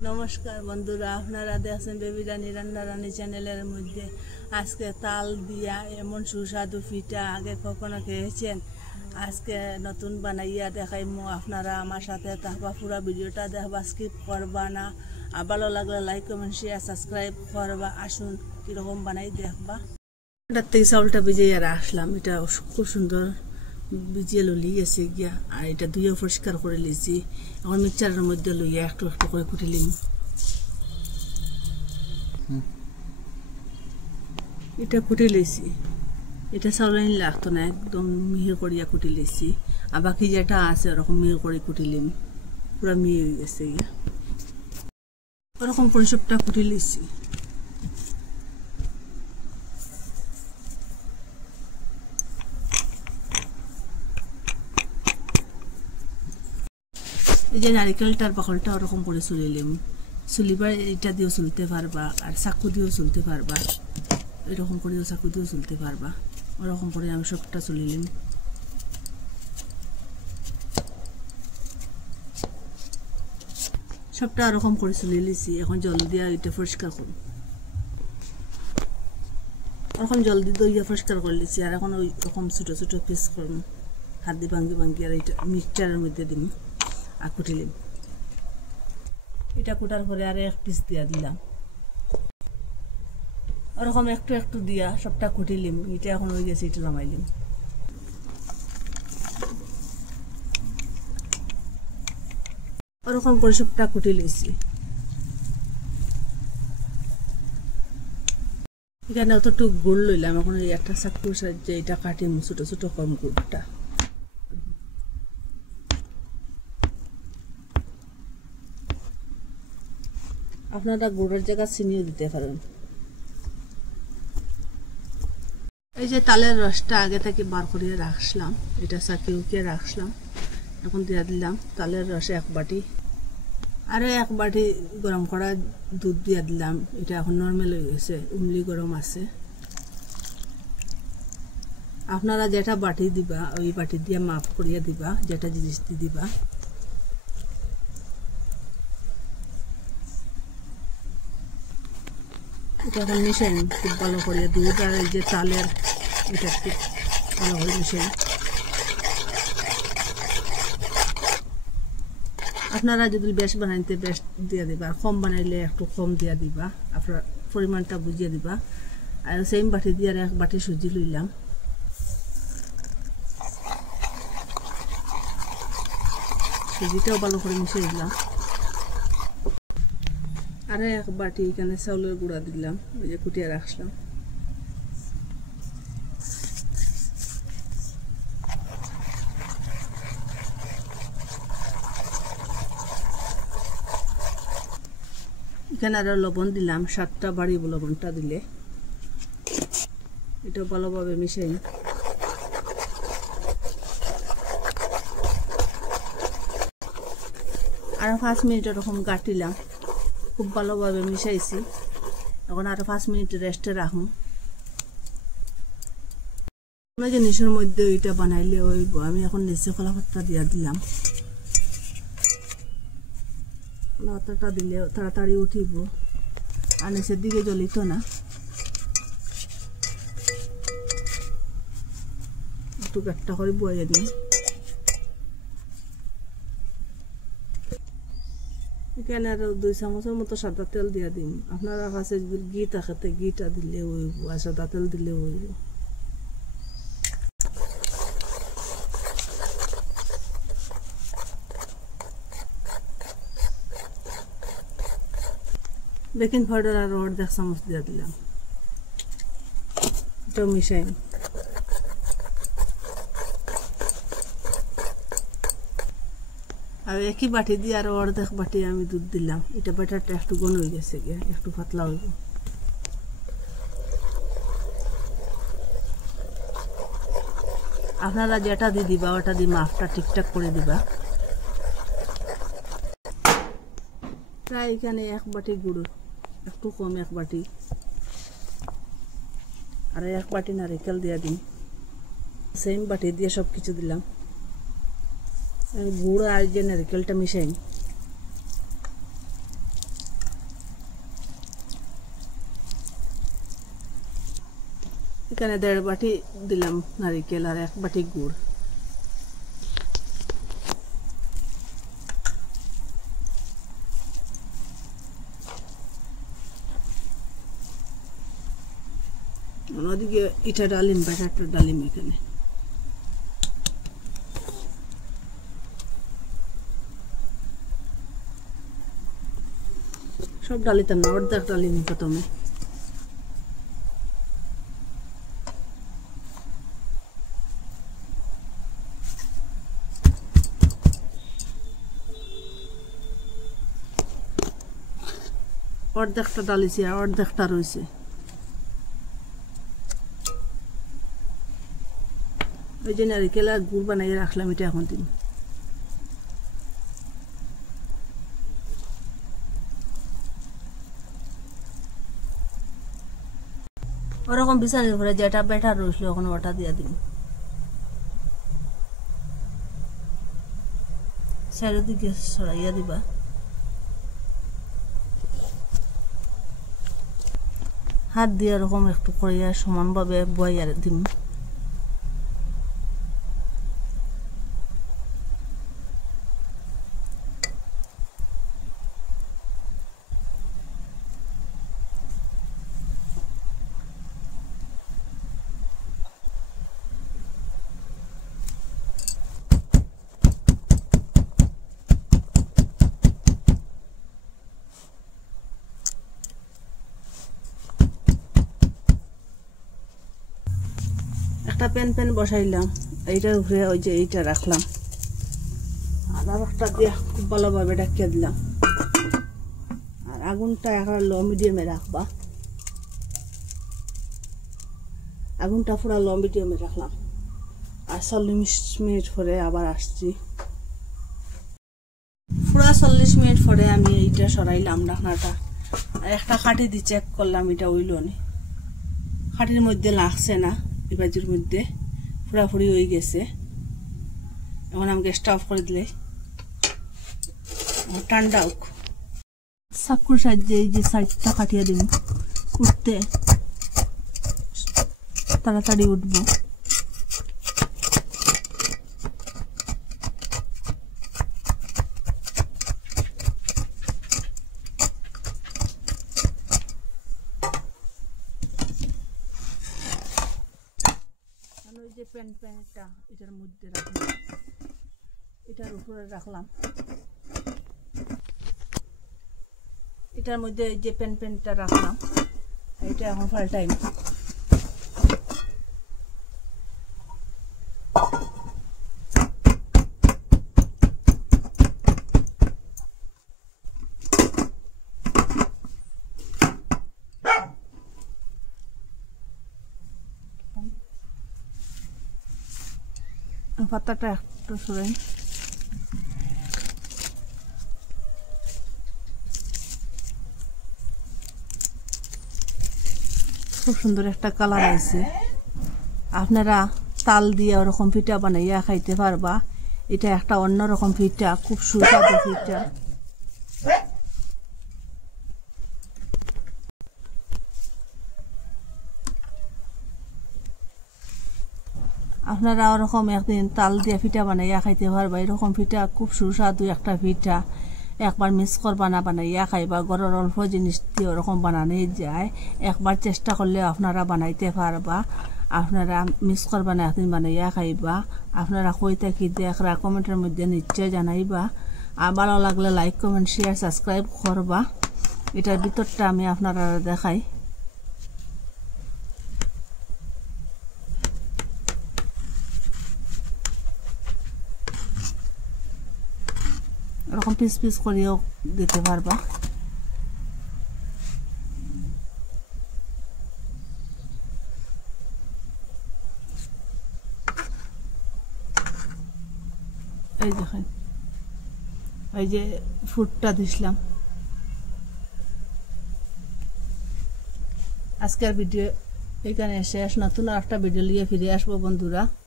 নমস্কার বন্ধুরা, আপনারা দেখছেন বেবি রানী রান্না রানী চ্যানেলের মধ্যে। আজকে তাল দিয়া এমন সুস্বাদু পিঠা আগে কখনো খেয়েছেন? আজকে নতুন বানাইয়া দেখাইমু। আপনারা আমার সাথে থাকবা, পুরো ভিডিওটা দেখবা, স্কিপ করবা না। আর ভালো লাগলে লাইক কমেন্ট শেয়ার সাবস্ক্রাইব করবা। আসুন কীরকম বানাই দেখবা। এটার থেকে চাউলটা ভিজিয়ে রাখলাম, এটা খুব সুন্দর ভিজিয়ে ললি গেছে গিয়া। আর এটা ধুয়ে পরিষ্কার করে লিছি। এখন মিক্সচারের মধ্যে লইয়া একটু একটু করে কুটিলিম। এটা কুটি লইছি, এটা চাউল লাগতো না, একদম মিহি করিয়া কুটি লইছি। আর বাকি যেটা আছে ওরকম মিহি করে কুটিলিম, পুরো মিহি হয়ে গেছে গিয়া। ওরকম করে সবটা কুটি লইছি। এই যে নারিকেলটার বাকলটা ওরকম করে চুলিলাম। চুলিবার এটা দিয়েও চলতে পারবা, আর চাকু দিয়েও চলতে পারবা, এরকম করেও চাকু দিয়েও চলতে পারবা। ওরকম করে আমি সবটা চুলিলাম। সবটা ওরকম করে চুলি লিছি। এখন জল দিয়া এটা পরিষ্কার করুন। ওরকম জল দিয়ে দইয়া পরিষ্কার করে লিছি। আর এখন ওই রকম ছোটো ছোটো পিস করুন, হাত দিয়ে ভাঙ্গি ভাঙ্গি। আর এটা মিক্সচারের মধ্যে দিন আর কুটিলিম। এটা কুটার পরে আর এক পিস দিয়া দিলাম। ওরকম একটু একটু দিয়া সবটা কুটিলিম। এটা এখন হয়ে গেছে, এটা নামাইলিম। ওরকম করে সবটা কুটি লইছি। এখানে অতটুকু গুড় লইলাম। এখন একটা চাকুর সাহায্যে এটা কাটিম, ছোটো ছোটো কম গুড়টা। আপনারা গুড়ের জায়গা চিনিও দিতে পারেন। এই যে তালের রসটা আগে থেকে বার করিয়ে রাখলাম, এটা চাকি উকিয়ে রাখলাম। এখন দিয়ে দিলাম তালের রসে এক বাটি। আরও এক বাটি গরম করা দুধ দিয়ে দিলাম। এটা এখন নর্মাল হয়ে গেছে, উমলি গরম আছে। আপনারা যেটা বাটি দিবা ওই বাটি দিয়ে মাপ করিয়া দিবা, যেটা জিনিস দিয়ে দিবা। এটা এখন মিশাই খুব ভালো করিয়া, দুধ আর এই যে চালের এটা খুব ভালো করে মিশাই। আপনারা যদি বেশ বানাইতে বেশ দিয়ে দিবা, আর কম বানাইলে একটু কম দিয়া দিবা। আপনার পরিমাণটা বুঝিয়ে দিবা। আর সেম বাটি দিয়ে আর এক বাটি সুজি লইলাম। সুজিটাও ভালো করে মিশিয়ে দিলাম। আর এক বাটি এখানে চাউলের গুঁড়া দিলাম, ওই যে কুটিয়ে রাখলাম। এখানে আরো লবণ দিলাম, 7টা বাড়িব লবণটা দিলে। এটা ভালোভাবে মিশাই। আর 5 মিনিট এরকম গাটিলাম, খুব ভালোভাবে মিশাইছি। এখন আরো 5 মিনিট রেস্টে রাখুন। কোনো জিনিসের মধ্যে ওইটা বানাইলে হইব। আমি এখন নিচে কলা পাতা দিয়া দিলাম। কলা পাতাটা দিলে তাড়াতাড়ি উঠিব, আর নিচের দিকে জ্বলিত না। একটু গাট্টা করে বয়ে দিই। এখানে আরো 2 চামচের মতো সাদা তেল দিয়া দিন। আপনারা কাছে যদি ঘি থাকে ঘিটা দিলে হইব, আর সাদা তেল দিলে হইব। বেকিং পাউডার আর 1.5 চামচ দিয়ে দিলাম। এটা মিশাই। আর একই বাটি দিয়ে আর 1.5 বাটি আমি দুধ দিলাম। এটা ব্যাটারটা একটু ঘন হয়ে গেছে গিয়া, একটু পাতলা হইব। আপনারা যেটা দিয়ে দিবা ওটা দিয়ে মাপটা ঠিকঠাক করে দিবা। প্রায় এখানে 1 বাটি গুঁড়ো, একটু কম 1 বাটি। আর 1 বাটি নারিকেল দিয়ে দিন। সেম বাটি দিয়ে সব কিছু দিলাম। গুড় আর যে নারিকেলটা মিশাই। এখানে 1.5 বাটি দিলাম নারিকেল আর 1 বাটি গুড়। ওদিকে এটা ডালিম, ব্যাটারটা ডালিম এখানে। সব ডালিতাম না, অর্ধেক ডালিম প্রথমে। অর্ধেকটা ডালিছি আর অর্ধেকটা রয়েছে। ওই যে নারিকেল আর গুড় বানাইয়ে রাখলাম, এটা এখন দিন। ওরকম বিছানির উপরে যেটা ব্যাটার রয়েছিল ওখানে ওটা দিয়ে দিন। চারিদিকে ছড়াইয়া দিবা। হাত দিয়ে এরকম একটু করিয়া সমানভাবে বইয়া দিন। একটা প্যান বসাইলাম, এইটার উপরে ওই যে এইটা রাখলাম, আর একটা দিয়ে খুব ভালোভাবে ঢাকিয়ে দিলাম। আর আগুনটা এখন লো মিডিয়ামে রাখবা, আগুনটা পুরো লো মিডিয়ামে রাখলাম। আর 40 মিনিট পরে আবার আসছি। পুরো 40 মিনিট পরে আমি এইটা সরাইলাম ঢাকনাটা, আর একটা কাঠি দিয়ে চেক করলাম এটা হইল নি। কাঠির মধ্যে লাগছে না, এই বাজির মধ্যে পুরাপুরি হয়ে গেছে। এখন আমি গ্যাসটা অফ করে দিলে ঠান্ডা হোক। চাকুর সাহায্যে এই যে সাইডটা কাটিয়ে দিব, উঠতে তাড়াতাড়ি উঠবো। ওই যে প্যানটা এটার মধ্যে রাখলাম, এটার উপরে রাখলাম, এটার মধ্যে এই যে প্যানটা রাখলাম। এটা এখন পাল্টাইম। পাতাটা একটু সরাই। খুব সুন্দর একটা কালার আছে। আপনারা তাল দিয়ে ওরকম পিঠা বানাইয়া খাইতে পারবা। এটা একটা অন্যরকম পিঠা, খুব সুস্বাদু পিঠা। আপনারা ওরকম একদিন তাল দিয়ে পিঠা বানাইয়া খাইতে পারবা। এরকম পিঠা খুব সুস্বাদু একটা পিঠা, একবার মিস করবা না, বানাইয়া খাইবা। ঘরের অল্প জিনিস দিয়ে ওরকম বানানো যায়, একবার চেষ্টা করলে আপনারা বানাইতে পারবা। আপনারা মিস করবা না, একদিন বানাইয়া খাইবা। আপনারা কই থাকি দেখরা কমেন্টের মধ্যে নিশ্চয় জানাইবা। আর ভালো লাগলে লাইক, কমেন্ট, শেয়ার, সাবস্ক্রাইব করবা। এটার ভিতরটা আমি আপনারা দেখাই। এরকম পিস পিস করেও দিতে পারবা। এই দেখেন, এই যে ফুটটা দিছিলাম। আজকের ভিডিও এখানে শেষ। নতুন একটা ভিডিও নিয়ে ফিরে আসবো বন্ধুরা।